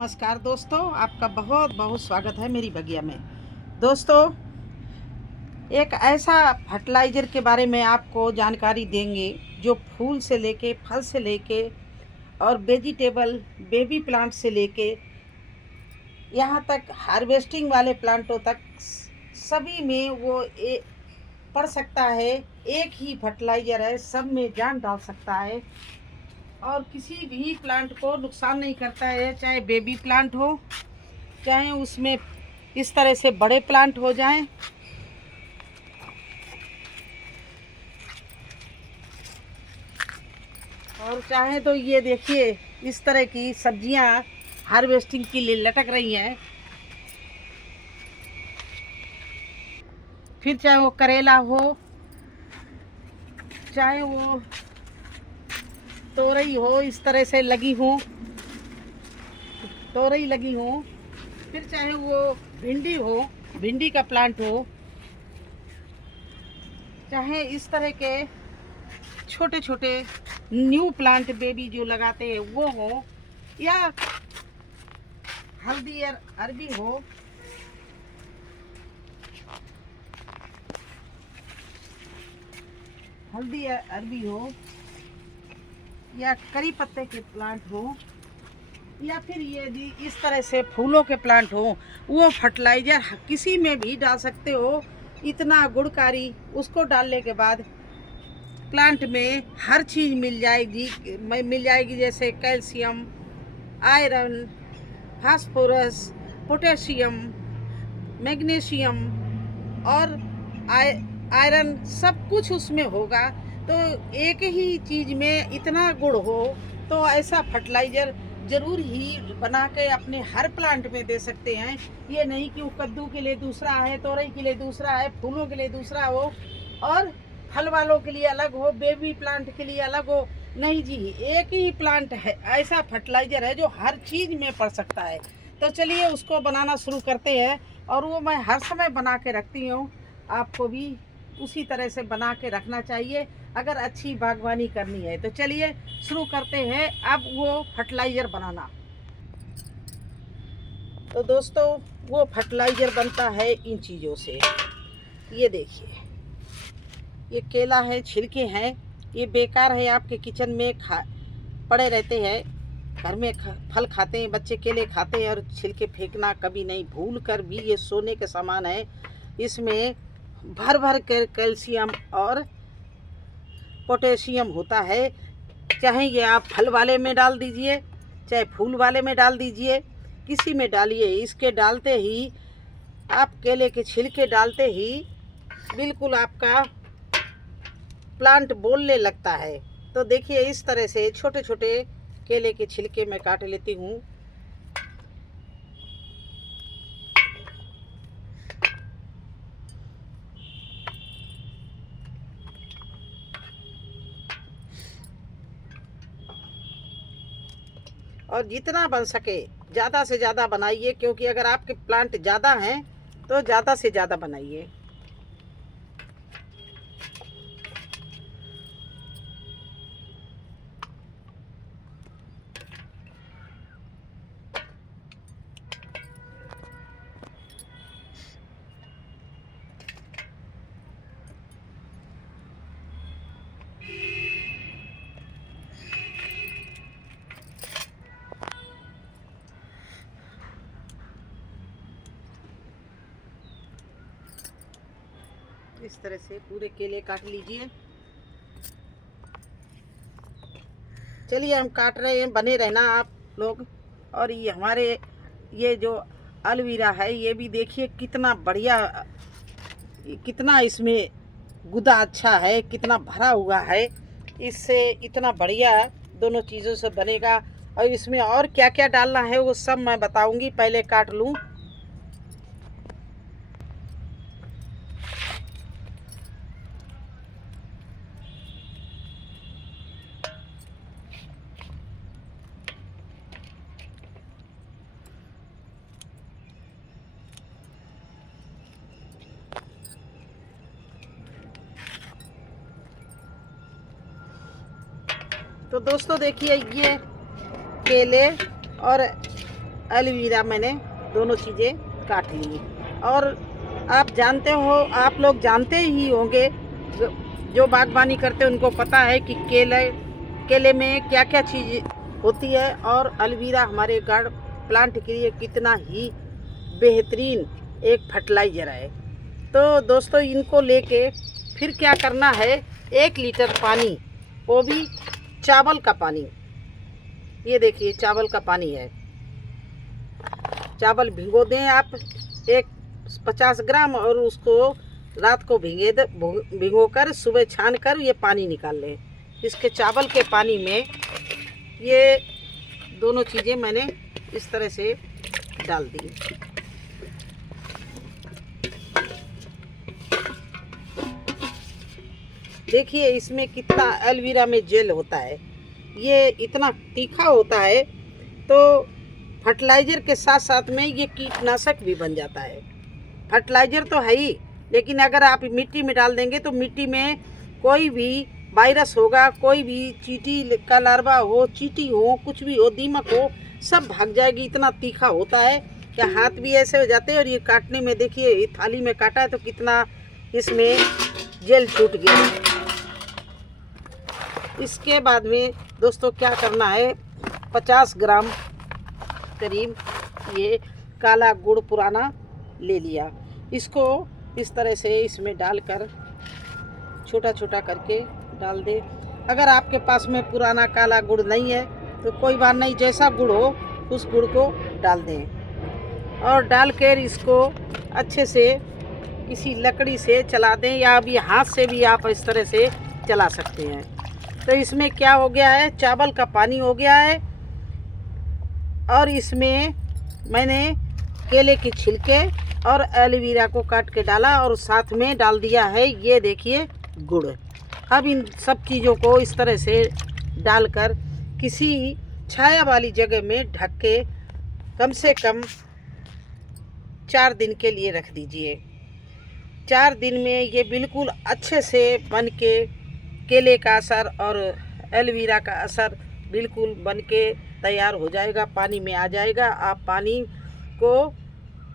नमस्कार दोस्तों, आपका बहुत बहुत स्वागत है मेरी बगिया में। दोस्तों, एक ऐसा फर्टिलाइज़र के बारे में आपको जानकारी देंगे जो फूल से लेके, फल से लेके और वेजिटेबल, बेबी प्लांट से लेके यहाँ तक हार्वेस्टिंग वाले प्लांटों तक सभी में वो पड़ सकता है। एक ही फर्टिलाइज़र है, सब में जान डाल सकता है और किसी भी प्लांट को नुकसान नहीं करता है। चाहे बेबी प्लांट हो, चाहे उसमें इस तरह से बड़े प्लांट हो जाएं। और चाहे तो ये देखिए, इस तरह की सब्जियां हार्वेस्टिंग के लिए लटक रही हैं। फिर चाहे वो करेला हो, चाहे वो तोरई हो, इस तरह से लगी हो, तोरई लगी हो। फिर चाहे वो भिंडी हो, भिंडी का प्लांट हो, चाहे इस तरह के छोटे छोटे न्यू प्लांट बेबी जो लगाते हैं वो हो, या हल्दी अरबी हो, हल्दी अरबी हो, या करी पत्ते के प्लांट हो, या फिर ये इस तरह से फूलों के प्लांट हो, वो फर्टिलाइज़र किसी में भी डाल सकते हो। इतना गुणकारी, उसको डालने के बाद प्लांट में हर चीज़ मिल जाएगी जैसे calcium, iron, phosphorus, potassium, magnesium और आयरन, सब कुछ उसमें होगा। तो एक ही चीज़ में इतना गुण हो तो ऐसा फर्टिलाइज़र ज़रूर ही बना के अपने हर प्लांट में दे सकते हैं। ये नहीं कि वो कद्दू के लिए दूसरा है, तोरई के लिए दूसरा है, फूलों के लिए दूसरा हो और फल वालों के लिए अलग हो, बेबी प्लांट के लिए अलग हो। नहीं जी, एक ही प्लांट है, ऐसा फर्टिलाइज़र है जो हर चीज़ में पड़ सकता है। तो चलिए उसको बनाना शुरू करते हैं। और वो मैं हर समय बना के रखती हूँ, आपको भी उसी तरह से बना के रखना चाहिए अगर अच्छी बागवानी करनी है। तो चलिए शुरू करते हैं अब वो फर्टिलाइज़र बनाना। तो दोस्तों, वो फर्टिलाइज़र बनता है इन चीज़ों से। ये देखिए, ये केला है, छिलके हैं, ये बेकार है, आपके किचन में पड़े रहते हैं। घर में फल खाते हैं बच्चे, केले खाते हैं और छिलके फेंकना कभी नहीं। भूल कर भी, ये सोने के समान है। इसमें भर भर कर कैल्शियम और पोटेशियम होता है। चाहे ये आप फल वाले में डाल दीजिए, चाहे फूल वाले में डाल दीजिए, किसी में डालिए। इसके डालते ही, आप केले के छिलके डालते ही बिल्कुल आपका प्लांट बोलने लगता है। तो देखिए, इस तरह से छोटे छोटे केले के छिलके मैं काट लेती हूँ। और जितना बन सके ज़्यादा से ज़्यादा बनाइए, क्योंकि अगर आपके प्लांट ज़्यादा हैं तो ज़्यादा से ज़्यादा बनाइए। इस तरह से पूरे केले काट लीजिए। चलिए, हम काट रहे हैं, बने रहना आप लोग। और ये हमारे ये जो एलोवेरा है, ये भी देखिए कितना बढ़िया, कितना इसमें गुदा अच्छा है, कितना भरा हुआ है। इससे इतना बढ़िया दोनों चीज़ों से बनेगा। और इसमें और क्या क्या डालना है वो सब मैं बताऊंगी, पहले काट लूँ। तो दोस्तों देखिए, ये केले और एलोवेरा मैंने दोनों चीज़ें काट ली। और आप जानते हो, आप लोग जानते ही होंगे, जो बागबानी करते हैं उनको पता है कि केले में क्या क्या चीज़ होती है, और एलोवेरा हमारे गार्डन प्लांट के लिए कितना ही बेहतरीन एक फर्टिलाइज़र है। तो दोस्तों, इनको लेके फिर क्या करना है, 1 लीटर पानी, वो भी चावल का पानी, ये देखिए चावल का पानी है। चावल भिगो दें आप 50 ग्राम, और उसको रात को भिगो कर सुबह छान कर ये पानी निकाल लें। इसके चावल के पानी में ये दोनों चीज़ें मैंने इस तरह से डाल दी। देखिए इसमें कितना एलोवेरा में जेल होता है, ये इतना तीखा होता है, तो फर्टिलाइज़र के साथ साथ में ये कीटनाशक भी बन जाता है। फर्टिलाइज़र तो है ही, लेकिन अगर आप मिट्टी में डाल देंगे तो मिट्टी में कोई भी वायरस होगा, कोई भी चींटी का लार्वा हो, चींटी हो, कुछ भी हो, दीमक हो, सब भाग जाएगी। इतना तीखा होता है कि हाथ भी ऐसे हो जाते हैं। और ये काटने में देखिए, ये थाली में काटा है तो कितना इसमें जेल छूट गया। इसके बाद में दोस्तों क्या करना है, 50 ग्राम करीब ये काला गुड़ पुराना ले लिया। इसको इस तरह से इसमें डालकर छोटा छोटा करके डाल दे। अगर आपके पास में पुराना काला गुड़ नहीं है तो कोई बात नहीं, जैसा गुड़ हो उस गुड़ को डाल दें, और डालकर इसको अच्छे से किसी लकड़ी से चला दें, या अभी हाथ से भी आप इस तरह से चला सकते हैं। तो इसमें क्या हो गया है, चावल का पानी हो गया है, और इसमें मैंने केले की छिलके और एलोवेरा को काट के डाला, और साथ में डाल दिया है ये देखिए गुड़। अब इन सब चीज़ों को इस तरह से डालकर किसी छाया वाली जगह में ढक के कम से कम 4 दिन के लिए रख दीजिए। 4 दिन में ये बिल्कुल अच्छे से बन के केले का असर और एलोवेरा का असर बिल्कुल बन के तैयार हो जाएगा, पानी में आ जाएगा। आप पानी को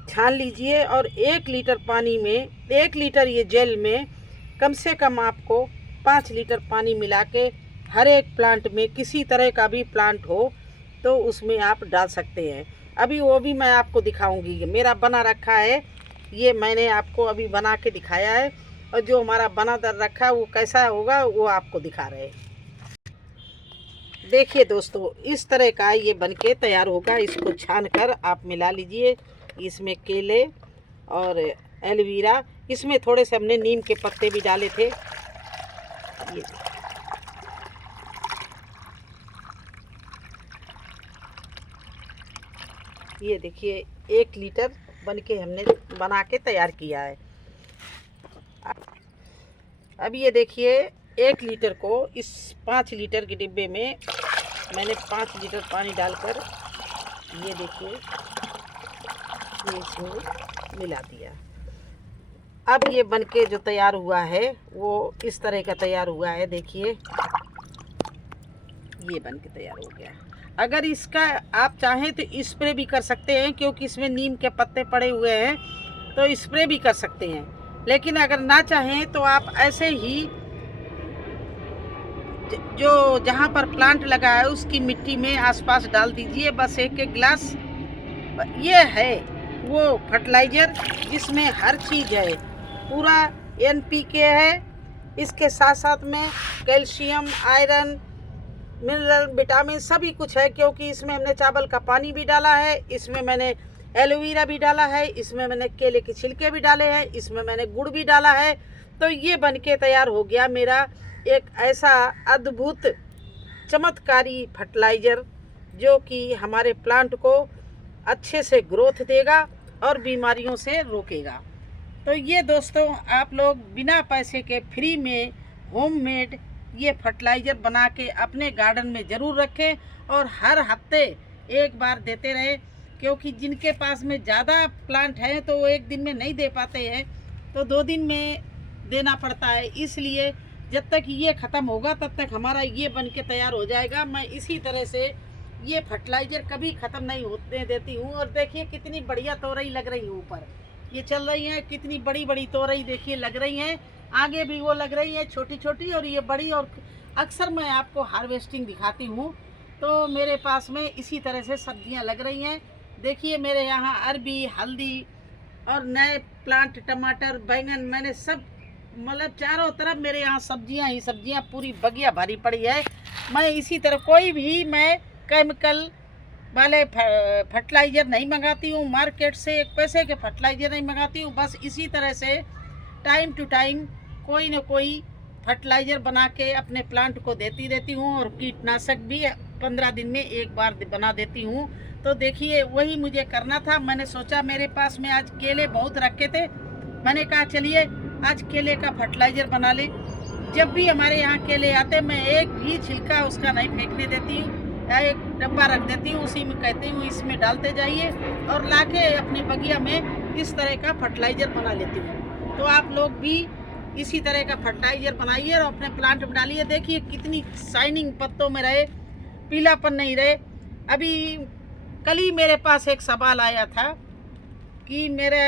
छान लीजिए, और 1 लीटर पानी में, 1 लीटर ये जेल में कम से कम आपको 5 लीटर पानी मिला के हर एक प्लांट में, किसी तरह का भी प्लांट हो तो उसमें आप डाल सकते हैं। अभी वो भी मैं आपको दिखाऊंगी, मेरा बना रखा है, ये मैंने आपको अभी बना के दिखाया है, और जो हमारा बना दर रखा है वो कैसा होगा वो आपको दिखा रहे हैं। देखिए दोस्तों, इस तरह का ये बनके तैयार होगा। इसको छान कर आप मिला लीजिए, इसमें केले और एलोवेरा, इसमें थोड़े से हमने नीम के पत्ते भी डाले थे। ये देखिए 1 लीटर बनके हमने बना के तैयार किया है। अब ये देखिए 1 लीटर को इस 5 लीटर के डिब्बे में मैंने 5 लीटर पानी डालकर ये देखिए ये इसमें मिला दिया। अब ये बनके जो तैयार हुआ है वो इस तरह का तैयार हुआ है। देखिए ये बनके तैयार हो गया। अगर इसका आप चाहें तो स्प्रे भी कर सकते हैं, क्योंकि इसमें नीम के पत्ते पड़े हुए हैं, तो स्प्रे भी कर सकते हैं। लेकिन अगर ना चाहें तो आप ऐसे ही जो जहाँ पर प्लांट लगा है उसकी मिट्टी में आसपास डाल दीजिए। बस 1 गिलास। ये है वो फर्टिलाइज़र जिसमें हर चीज़ है, पूरा NPK है, इसके साथ साथ में कैल्शियम, आयरन, मिनरल, विटामिन सभी कुछ है। क्योंकि इसमें हमने चावल का पानी भी डाला है, इसमें मैंने एलोवेरा भी डाला है, इसमें मैंने केले के छिलके भी डाले हैं, इसमें मैंने गुड़ भी डाला है। तो ये बनके तैयार हो गया मेरा एक ऐसा अद्भुत चमत्कारी फर्टिलाइज़र, जो कि हमारे प्लांट को अच्छे से ग्रोथ देगा और बीमारियों से रोकेगा। तो ये दोस्तों, आप लोग बिना पैसे के फ्री में होममेड ये फर्टिलाइज़र बना के अपने गार्डन में ज़रूर रखें, और हर हफ्ते एक बार देते रहें। क्योंकि जिनके पास में ज़्यादा प्लांट हैं तो वो 1 दिन में नहीं दे पाते हैं, तो 2 दिन में देना पड़ता है। इसलिए जब तक ये ख़त्म होगा तब तक हमारा ये बन के तैयार हो जाएगा। मैं इसी तरह से ये फर्टिलाइजर कभी ख़त्म नहीं होने देती हूँ। और देखिए कितनी बढ़िया तोरई लग रही है ऊपर, ये चल रही हैं, कितनी बड़ी बड़ी तोरई देखिए लग रही हैं। आगे भी वो लग रही है छोटी छोटी और ये बड़ी। और अक्सर मैं आपको हार्वेस्टिंग दिखाती हूँ, तो मेरे पास में इसी तरह से सब्जियाँ लग रही हैं। देखिए मेरे यहाँ अरबी, हल्दी और नए प्लांट, टमाटर, बैंगन, मैंने सब मतलब चारों तरफ मेरे यहाँ सब्जियाँ ही सब्जियाँ, पूरी बगिया भरी पड़ी है। मैं इसी तरह कोई भी मैं केमिकल वाले फर्टिलाइज़र नहीं मंगाती हूँ मार्केट से, एक पैसे के फर्टिलाइज़र नहीं मंगाती हूँ। बस इसी तरह से टाइम टू टाइम कोई न कोई फर्टिलाइज़र बना के अपने प्लांट को देती रहती हूँ। और कीटनाशक भी 15 दिन में एक बार बना देती हूँ। तो देखिए वही मुझे करना था। मैंने सोचा मेरे पास में आज केले बहुत रखे थे, मैंने कहा चलिए आज केले का फर्टिलाइज़र बना ले। जब भी हमारे यहाँ केले आते मैं एक भी छिलका उसका नहीं फेंकने देती हूँ, या एक डब्बा रख देती हूँ, उसी में कहती हूँ इसमें डालते जाइए और लाके अपने बगिया में इस तरह का फर्टिलाइज़र बना लेती हूँ। तो आप लोग भी इसी तरह का फर्टिलाइज़र बनाइए और अपने प्लांट में डालिए। देखिए कितनी शाइनिंग पत्तों में रहे, पीलापन नहीं रहे। अभी कल ही मेरे पास एक सवाल आया था कि मेरे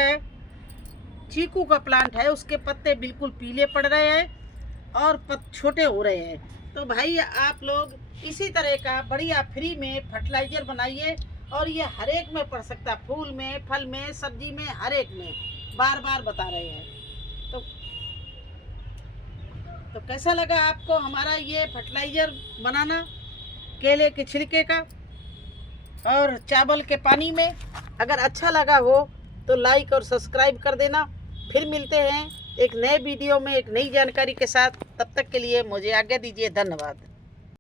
चीकू का प्लांट है, उसके पत्ते बिल्कुल पीले पड़ रहे हैं और छोटे हो रहे हैं। तो भाई आप लोग इसी तरह का बढ़िया फ्री में फर्टिलाइज़र बनाइए और ये हर एक में पड़ सकता है, फूल में, फल में, सब्जी में, हर एक में, बार बार बता रहे हैं। तो कैसा लगा आपको हमारा ये फर्टिलाइज़र बनाना केले के छिलके का और चावल के पानी में? अगर अच्छा लगा हो तो लाइक और सब्सक्राइब कर देना। फिर मिलते हैं एक नए वीडियो में एक नई जानकारी के साथ। तब तक के लिए मुझे आज्ञा दीजिए। धन्यवाद।